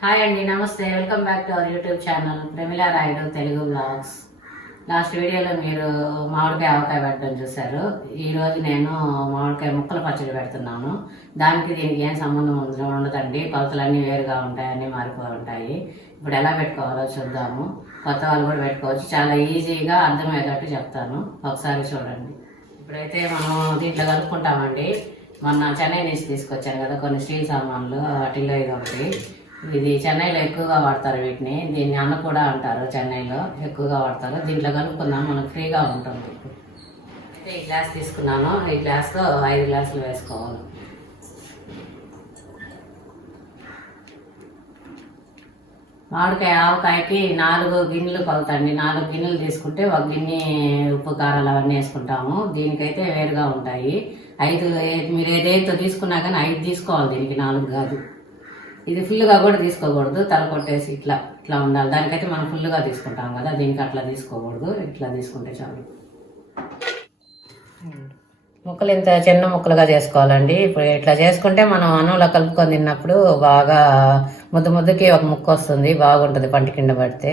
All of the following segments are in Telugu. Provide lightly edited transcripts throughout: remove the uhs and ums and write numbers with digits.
హాయ్ అండి, నమస్తే. Welcome back to our YouTube channel PramilaRayudu Telugu vlogs. Last వీడియోలో మీరు మామిడికాయ ఆవకాయ పెట్టడం చూశారు. ఈరోజు నేను మామిడికాయ ముక్కల పచ్చడి పెడుతున్నాను. దానికి దీనికి ఏం సంబంధం ఉండదండి. కొలతలన్నీ వేరుగా ఉంటాయి, అన్నీ మారిపోయి ఉంటాయి. ఇప్పుడు ఎలా పెట్టుకోవాలో చూద్దాము. కొత్త వాళ్ళు కూడా పెట్టుకోవచ్చు. చాలా ఈజీగా అర్థమయ్యేటట్టు చెప్తాను, ఒకసారి చూడండి. ఇప్పుడైతే మనం దీంట్లో కలుపుకుంటామండి. మొన్న చెన్నై నుంచి తీసుకొచ్చాను కదా కొన్ని స్టీల్ సామాన్లు, వాటిల్లో ఇది ఒకటి. ఇది చెన్నైలో ఎక్కువగా వాడతారు వీటిని. దీన్ని అన్న కూడా అంటారు, చెన్నైలో ఎక్కువగా వాడతారు. దీంట్లో కలుపుకుందాం, మనకు ఫ్రీగా ఉంటుంది. అయితే ఈ గ్లాస్ తీసుకున్నాను. ఈ గ్లాస్తో 5 గ్లాసులు వేసుకోవాలి. మామిడికాయ ఆవకాయకి 4 గిన్నెలు కొలతండి. 4 గిన్నెలు తీసుకుంటే 1 గిన్నె ఉప్పు కారాలు అవన్నీ వేసుకుంటాము. దీనికైతే వేరుగా ఉంటాయి. 5 మీరు ఏదైతే తీసుకున్నా కానీ 5 తీసుకోవాలి, దీనికి 4 కాదు. ఇది ఫుల్గా కూడా తీసుకోకూడదు, తల కొట్టేసి ఇట్లా ఇట్లా ఉండాలి. దానికైతే మనం ఫుల్గా తీసుకుంటాం కదా, దీనికి అట్లా తీసుకోకూడదు. ఇట్లా తీసుకుంటే చాలు. ముక్కలు ఇంత చిన్న ముక్కలుగా చేసుకోవాలండి. ఇప్పుడు ఇట్లా చేసుకుంటే మనం అన్నంలో కలుపుకొని తిన్నప్పుడు బాగా ముద్దకి ఒక ముక్క వస్తుంది, బాగుంటుంది పంట కింద పడితే.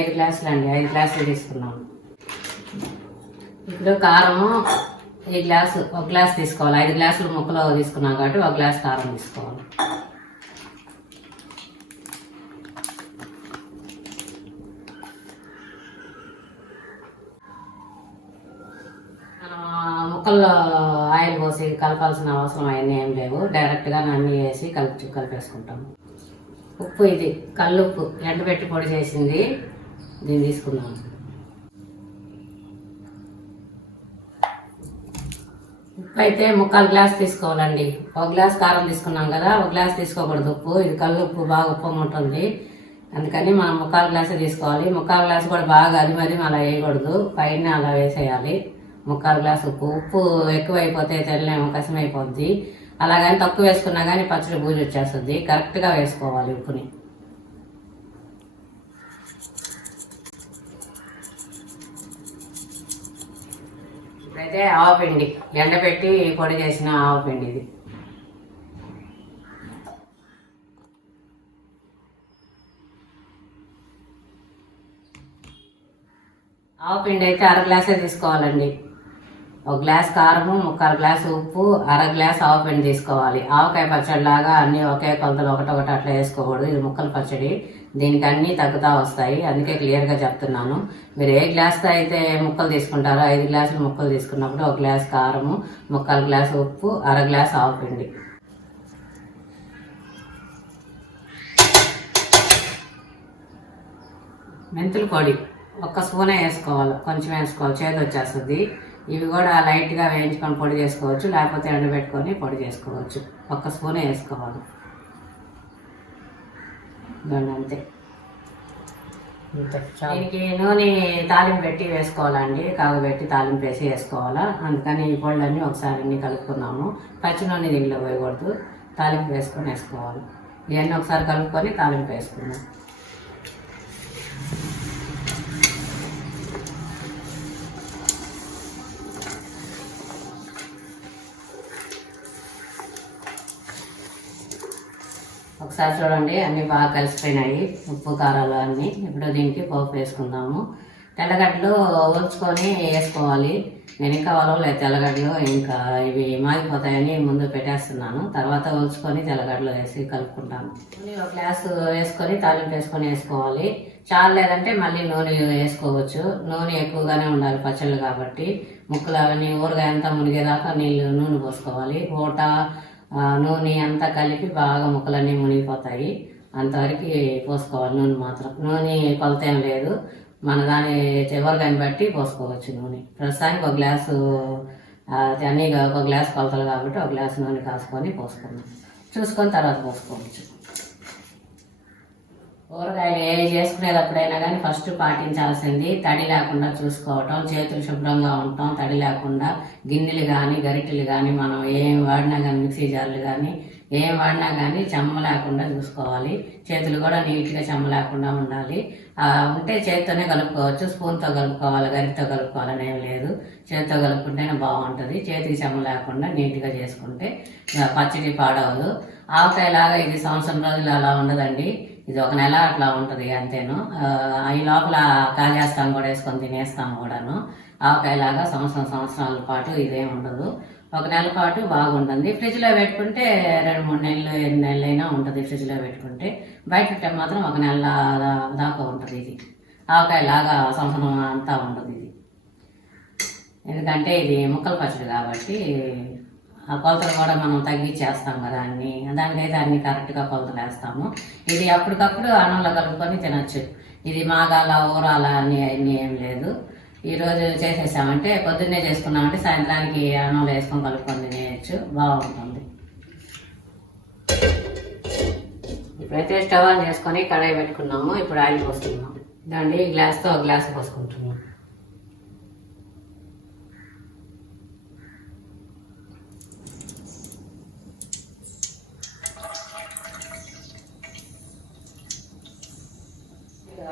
ఐదు గ్లాసులు అండి, 5 గ్లాసులు తీసుకున్నాము. ఇప్పుడు కారము ఈ గ్లాసు, 1 గ్లాస్ తీసుకోవాలి. 5 గ్లాసులు ముక్కలు తీసుకున్నాం కాబట్టి 1 గ్లాస్ కారం తీసుకోవాలి. ముక్కల్లో ఆయిల్ పోసి కలపాల్సిన అవసరం అవన్నీ ఏం లేవు. డైరెక్ట్గా అన్నీ వేసి కలిపేసుకుంటాము. ఉప్పు, ఇది కల్లుప్పు ఎండబెట్టి పొడి చేసింది, దీన్ని తీసుకున్నాము. ఉప్పు అయితే 1/4 గ్లాస్ తీసుకోవాలండి. 1 గ్లాస్ కారం తీసుకున్నాం కదా, 1 గ్లాస్ తీసుకోకూడదు ఉప్పు. ఇది కల్లుప్పు బాగా ఉప్పు ఉంటుంది, అందుకని మనం 1/4 గ్లాసే తీసుకోవాలి. 1/4 గ్లాస్ కూడా బాగా అది అలా వేయకూడదు, పైన అలా వేసేయాలి. 1/4 గ్లాస్ ఉప్పు ఎక్కువ అయిపోతే తెల్లేమో, కసిమైపోద్ది. అలాగని తక్కువ వేసుకున్నా కానీ పచ్చడి బూజు వచ్చేస్తుంది. కరెక్ట్గా వేసుకోవాలి ఉప్పుని. అయితే ఆవపిండి, ఎండబెట్టి పొడి చేసిన ఆవపిండి ఇది. ఆవపిండి అయితే 1/2 గ్లాసే తీసుకోవాలండి. 1 గ్లాస్ కారము, 1/4 గ్లాసు ఉప్పు, 1/2 గ్లాస్ ఆవపిండి తీసుకోవాలి. ఆవకాయ పచ్చడి లాగా అన్నీ ఒకే కొలతలు ఒకటొకటి అట్లా వేసుకోకూడదు. ఇది ముక్కల పచ్చడి, దీనికి అన్నీ తగ్గుతా వస్తాయి. అందుకే క్లియర్గా చెప్తున్నాను. మీరు ఏ గ్లాస్తో అయితే ముక్కలు తీసుకుంటారో 5 గ్లాసులు ముక్కలు తీసుకున్నప్పుడు 1 గ్లాస్ కారము, 1/4 గ్లాసు ఉప్పు, 1/2 గ్లాస్ ఆవపిండి. మెంతుల పొడి 1 స్పూనే వేసుకోవాలి, కొంచెం వేసుకోవాలి, చేతి వచ్చేస్తుంది. ఇవి కూడా లైట్గా వేయించుకొని పొడి చేసుకోవచ్చు, లేకపోతే ఎండబెట్టుకొని పొడి చేసుకోవచ్చు. 1 స్పూనే వేసుకోవాలి, అంతే. దీనికి నూనె తాలింపు పెట్టి వేసుకోవాలండి, కాగబెట్టి తాలింపు వేసి వేసుకోవాలా. అందుకని ఈ పొళ్ళన్నీ ఒకసారి అన్ని కలుపుకున్నాము. పచ్చి నూనె దీనిలో వేయకూడదు, తాలింపు వేసుకోవాలి. ఇవన్నీ ఒకసారి కలుపుకొని తాలింపు వేసుకున్నాం. ఒకసారి చూడండి, అన్నీ బాగా కలిసిపోయినాయి, ఉప్పు కారాలు అన్నీ. ఇప్పుడు దీనికి పోపు వేసుకుందాము. తెల్లగడ్డలు ఒలుచుకొని వేసుకోవాలి. నేను ఇంకా ఒలవలేదు తెల్లగడ్డలు, ఇంకా ఇవి మాగిపోతాయని ముందు పెట్టేస్తున్నాను. తర్వాత ఒలుచుకొని తెల్లగడ్డలు వేసి కలుపుకుంటాను. 1 గ్లాసు వేసుకొని తాలింపు వేసుకోవాలి. చాలు లేదంటే మళ్ళీ నూనె వేసుకోవచ్చు. నూనె ఎక్కువగానే ఉండాలి పచ్చళ్ళు కాబట్టి. ముక్కలు అవన్నీ ఊరగాయ అంతా మునిగేదాకా నూనె పోసుకోవాలి. ఊట నూనె అంతా కలిపి బాగా ముక్కలన్నీ మునిగిపోతాయి, అంతవరకు పోసుకోవాలి నూనె మాత్రం. నూనె కొలత ఏం లేదు, మన దాని చివరిగాని బట్టి పోసుకోవచ్చు నూనె. ప్రస్తుతానికి 1 గ్లాసు, అన్నీ 1 గ్లాస్ కొలతలు కాబట్టి 1 గ్లాసు నూనె కాసుకొని పోసుకున్నాం. చూసుకొని తర్వాత పోసుకోవచ్చు. ఊరగాయలు ఏవి చేసుకునేటప్పుడైనా కానీ ఫస్ట్ పాటించాల్సింది తడి లేకుండా చూసుకోవటం, చేతులు శుభ్రంగా ఉండటం, తడి లేకుండా. గిన్నెలు కానీ గరిటెలు కానీ మనం ఏం వాడినా కానీ, మిక్సీ జార్లు కానీ ఏం వాడినా కానీ చెమ్మ లేకుండా చూసుకోవాలి. చేతులు కూడా నీట్గా చెమ్మ లేకుండా ఉండాలి. ఉంటే చేతితోనే కలుపుకోవచ్చు, స్పూన్తో కలుపుకోవాలి, గరిటతో కలుపుకోవాలని ఏం లేదు. చేతితో కలుపుకుంటేనే బాగుంటుంది. చేతికి చెమ్మ లేకుండా నీట్గా చేసుకుంటే పచ్చడి పాడవదు. ఆవకాయలాగా ఇది సంవత్సరం రోజులు అలా ఉండదండి. ఇది ఒక నెల అట్లా ఉంటుంది అంతేను. ఈ లోపల కాజేస్తాం కూడా, వేసుకొని తినేస్తాము కూడాను. ఆవకాయలాగా సంవత్సరాల పాటు ఇదేం ఉండదు. ఒక నెల పాటు బాగుంటుంది. ఫ్రిడ్జ్లో పెట్టుకుంటే 2-3 నెలలు 8 నెలలైనా ఉంటుంది. ఫ్రిడ్జ్లో పెట్టుకుంటే బయట పెట్టే మాత్రం ఒక నెల దాకా ఉంటుంది. ఇది ఆవకాయలాగా సంవత్సరం అంతా ఉంటుంది ఇది. ఎందుకంటే ఇది ముక్కల పచ్చడి కాబట్టి ఆ కొలతలు కూడా మనం తగ్గించేస్తాం కదా అన్నీ. దానికైతే అన్ని కరెక్ట్గా కొలతలు వేస్తాము. ఇది అప్పటికప్పుడు అన్నంలో కలుపుకొని తినచ్చు. ఇది మాగాల ఊరాల అన్నీ ఏం లేదు. ఈరోజు చేసేసామంటే పొద్దున్నే చేసుకున్నామంటే సాయంత్రానికి అన్నంలో వేసుకొని కలుపుకొని తినేయచ్చు, బాగుంటుంది. ఇప్పుడైతే స్టవ్ ఆన్ చేసుకొని కడాయి పెట్టుకున్నాము. ఇప్పుడు ఆయిల్ పోస్తున్నాము. ఇదండి గ్లాస్తో ఒక గ్లాస్ పోసుకుంటున్నాము.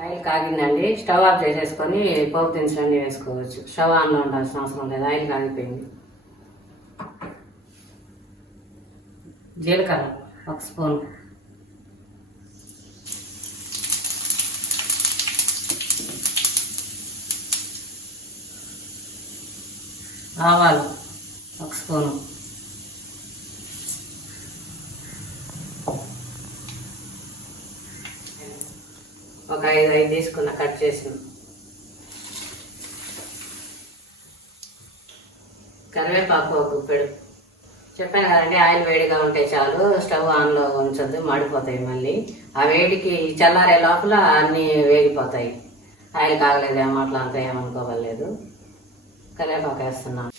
ఆయిల్ కాగిందండి. స్టవ్ ఆఫ్ చేసేసుకొని పోపు దినుసులన్నీ వేసుకోవచ్చు. స్టవ్ ఆన్లో ఉండాల్సిన అవసరం లేదు. ఆయిల్ కాగిపోయింది. జీలకర్ర 1 స్పూన్, ఆవాలు 1 స్పూను, ఒక 5 తీసుకున్న కట్ చేసిన కరివేపాకు ఒక గుప్పెడు. చెప్పాను కదండి, ఆయిల్ వేడిగా ఉంటే చాలు, స్టవ్ ఆన్లో ఉంచొద్దు, మాడిపోతాయి మళ్ళీ. ఆ వేడికి చల్లారే లోపల అన్నీ వేగిపోతాయి. ఆయిల్ కాగలేదేమో అట్లా అంతా ఏమనుకోవలేదు. కరివేపాకు వేస్తున్నాను.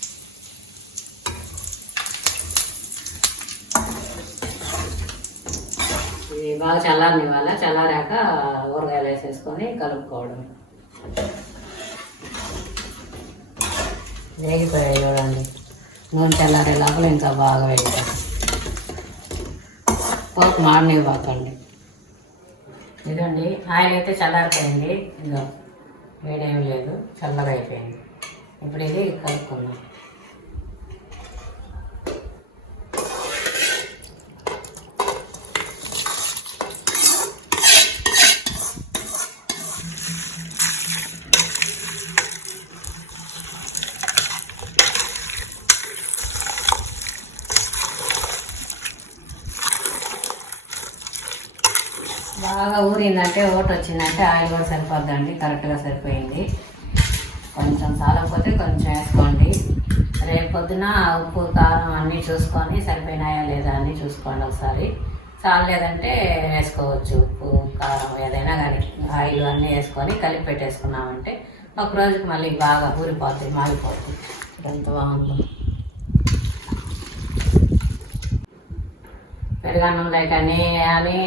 ఇది బాగా చల్లారనివ్వాలి. చల్లారాక ఊరగాయలు వేసేసుకొని కలుపుకోవడం. వేగిపోయాయి చూడండి. నూనె చల్లారే లోపల ఇంకా బాగా వేగిపోతాయి. పోపు మాడనివ్వకండి. ఇదండి ఆయిల్ అయితే చల్లారిపోయింది. ఇదో వేడేమి లేదు, చల్లగా అయిపోయింది. ఇప్పుడు ఇది కలుపుకుందాం. బాగా ఊరిందంటే ఓటు వచ్చిందంటే ఆయిల్ కూడా సరిపోద్దండి. కరెక్ట్గా సరిపోయింది. కొంచెం చాలకపోతే కొంచెం వేసుకోండి. రేపు పొద్దున ఉప్పు కారం అన్నీ చూసుకొని సరిపోయినాయా లేదా అని చూసుకోండి ఒకసారి. చాలేదంటే వేసుకోవచ్చు. ఉప్పు కారం ఏదైనా కానీ ఆయిల్ అన్నీ వేసుకొని కలిపి పెట్టేసుకున్నామంటే ఒక రోజుకి మళ్ళీ బాగా ఊరిపోతుంది, మాగిపోతుంది. ఎంత బాగుందో. పెరుగన్నంలో కానీ అని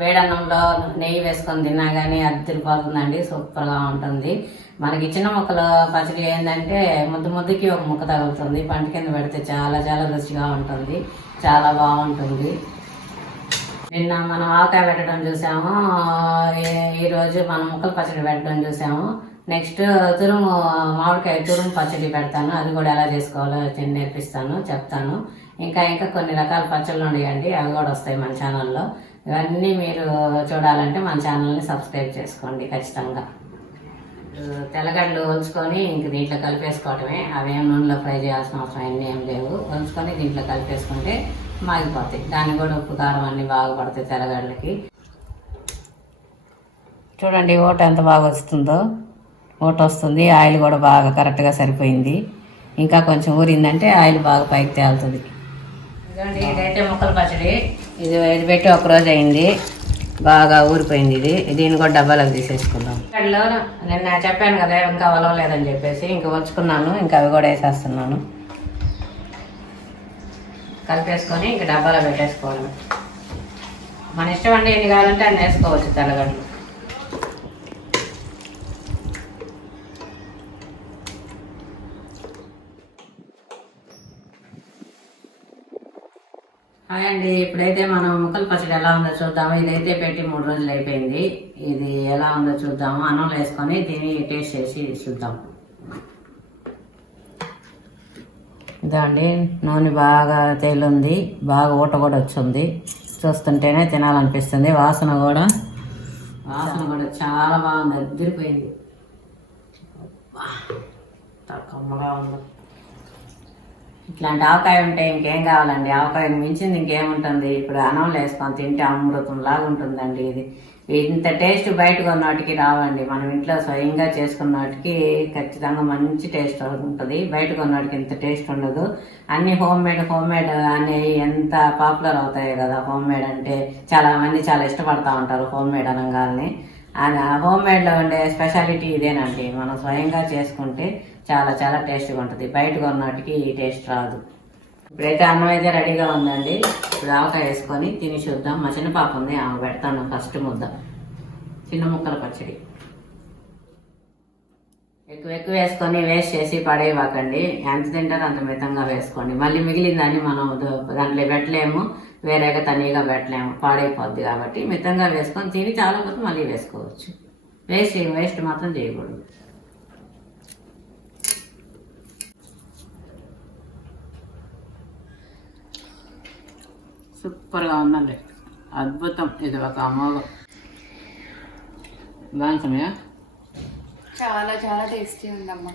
వేడన్నంలో నెయ్యి వేసుకొని తిన్నా కానీ అదిరిపోతుందండి. సూపర్గా ఉంటుంది. మనకి చిన్న ముక్కలు పచ్చడి ఏంటంటే ముద్దకి ఒక ముక్క తగులుతుంది. పంట కింద పెడితే చాలా చాలా రుచిగా ఉంటుంది, చాలా బాగుంటుంది. నిన్న మనం ఆవకాయ పెట్టడం చూసాము, ఈరోజు మనం ముక్కల పచ్చడి పెట్టడం చూసాము. నెక్స్ట్ మామిడికాయ తురుము పచ్చడి పెడతాను. అది కూడా ఎలా చేసుకోవాలో నేర్పిస్తాను, చెప్తాను. ఇంకా కొన్ని రకాల పచ్చళ్ళు ఉన్నాయండి, అవి కూడా వస్తాయి మన ఛానల్లో. ఇవన్నీ మీరు చూడాలంటే మన ఛానల్ని సబ్స్క్రైబ్ చేసుకోండి ఖచ్చితంగా. తెల్లగడ్డలు ఒలుచుకొని ఇంక దీంట్లో కలిపేసుకోవటమే. అవేం నూనెలో ఫ్రై చేయాల్సిన అవసరం ఏం లేవు. ఒలుచుకొని దీంట్లో కలిపేసుకుంటే మాగిపోతాయి. దానికి కూడా ఉప్పు కారం అన్నీ బాగా పడతాయి తెల్లగడ్డలకి. చూడండి ఓట ఎంత బాగా వస్తుందో. ఓట వస్తుంది, ఆయిల్ కూడా బాగా కరెక్ట్గా సరిపోయింది. ఇంకా కొంచెం ఊరిందంటే ఆయిల్ బాగా పైకి తేలుతుంది. ఇదండి ఇదైతే ముక్కల పచ్చడి. ఇది పెట్టి ఒకరోజు అయింది, బాగా ఊరిపోయింది. దీన్ని కూడా డబ్బాలకు తీసేసుకుందాం. ఇక్కడలో నిన్న చెప్పాను కదా ఇంకా ఒలవలేదని చెప్పేసి ఇంకా వచ్చుకున్నాను. ఇంకా అవి కూడా వేసేస్తున్నాను. కలిపేసుకొని ఇంక డబ్బాలో పెట్టేసుకోవడం. మన ఇష్టం అండి, ఎన్ని కావాలంటే అన్ని వేసుకోవచ్చు తెల్లగడ్డలు. హాయ్ అండి, ఇప్పుడైతే మనం ముక్కల పచ్చడి ఎలా ఉందో చూద్దాము. ఇదైతే పెట్టి 3 రోజులు అయిపోయింది. ఇది ఎలా ఉందో చూద్దాము. అన్నంలో వేసుకొని తిని టేస్ట్ చేసి చూద్దాం. ఇదండి, నూనె బాగా తేలుంది, బాగా ఊట కూడా వచ్చింది. చూస్తుంటేనే తినాలనిపిస్తుంది. వాసన కూడా చాలా బాగుంది, అదిరిపోయింది. కమ్మగా ఉంది. ఇట్లాంటి ఆవకాయ ఉంటే ఇంకేం కావాలండి. ఆవకాయని మించింది ఇంకేముంటుంది. ఇప్పుడు అన్నంలో వేసుకొని తింటే అమృతం లాగా ఉంటుందండి. ఇది ఇంత టేస్ట్ బయట కొన్నవాటికి రావండి. మనం ఇంట్లో స్వయంగా చేసుకున్న వాటికి ఖచ్చితంగా మంచి టేస్ట్ ఉంటుంది. బయట కొన్నవాటికి ఇంత టేస్ట్ ఉండదు. అన్ని హోమ్ మేడ్ అనేవి ఎంత పాపులర్ అవుతాయి కదా. హోమ్ మేడ్ అంటే చాలా మంది చాలా ఇష్టపడతా ఉంటారు హోమ్ మేడ్ అనగానే. హోమ్ మేడ్లో ఉండే స్పెషాలిటీ ఇదేనండి. మనం స్వయంగా చేసుకుంటే చాలా చాలా టేస్ట్గా ఉంటుంది. బయట కొన్నటికి ఈ టేస్ట్ రాదు. ఇప్పుడైతే అన్నం అయితే రెడీగా ఉందండి. ఇప్పుడు ఆవకాయ వేసుకొని తిని చూద్దాం. మా చిన్న పాప ఉంది, ఆమె పెడతాను ఫస్ట్ ముద్ద. చిన్న ముక్కల పచ్చడి ఎక్కువ వేసుకొని వేస్ట్ చేసి పడేయవాకండి. ఎంత తింటారో అంత మితంగా వేసుకోండి. మళ్ళీ మిగిలిందని మనం దాంట్లో పెట్టలేము, వేరేగా తనీగా పెట్టలేము, పాడైపోద్ది. కాబట్టి మితంగా వేసుకొని తిని చాలా పోతే మళ్ళీ వేసుకోవచ్చు. వేస్ట్ మాత్రం చేయకూడదు. సూపర్గా ఉందండి, అద్భుతం. ఇది ఒక అమోఘం. బాగుంటుందా? చాలా చాలా టేస్టీ ఉందమ్మా.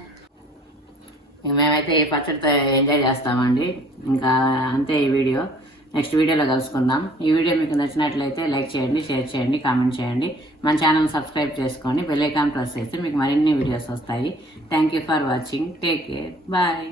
మేమైతే ఈ పచ్చడితో ఎంజాయ్ చేస్తామండి. ఇంకా అంతే ఈ వీడియో. నెక్స్ట్ వీడియోలో కలుసుకుందాం. ఈ వీడియో మీకు నచ్చినట్లయితే లైక్ చేయండి, షేర్ చేయండి, కామెంట్ చేయండి. మన ఛానల్ సబ్స్క్రైబ్ చేసుకోండి. బెల్ ఐకాన్ ప్రెస్ చేస్తే మీకు మరిన్ని వీడియోస్ వస్తాయి. Thank you for watching. Take care. Bye.